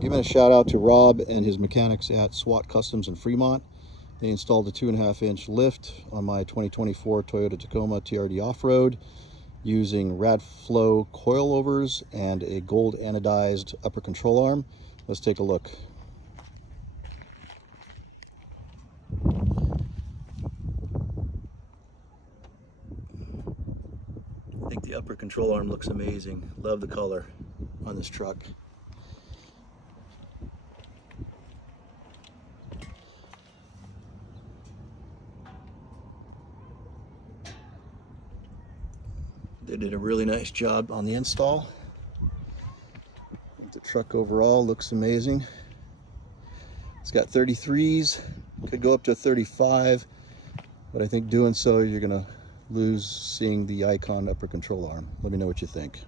Giving a shout out to Rob and his mechanics at SWAT Customs in Fremont. They installed a 2.5-inch lift on my 2024 Toyota Tacoma TRD off-road using rad flow coilovers and a gold anodized upper control arm. Let's take a look. I think the upper control arm looks amazing. Love the color on this truck. They did a really nice job on the install. The truck overall looks amazing. It's got 33s, could go up to 35, but I think doing so you're gonna lose seeing the icon upper control arm. Let me know what you think.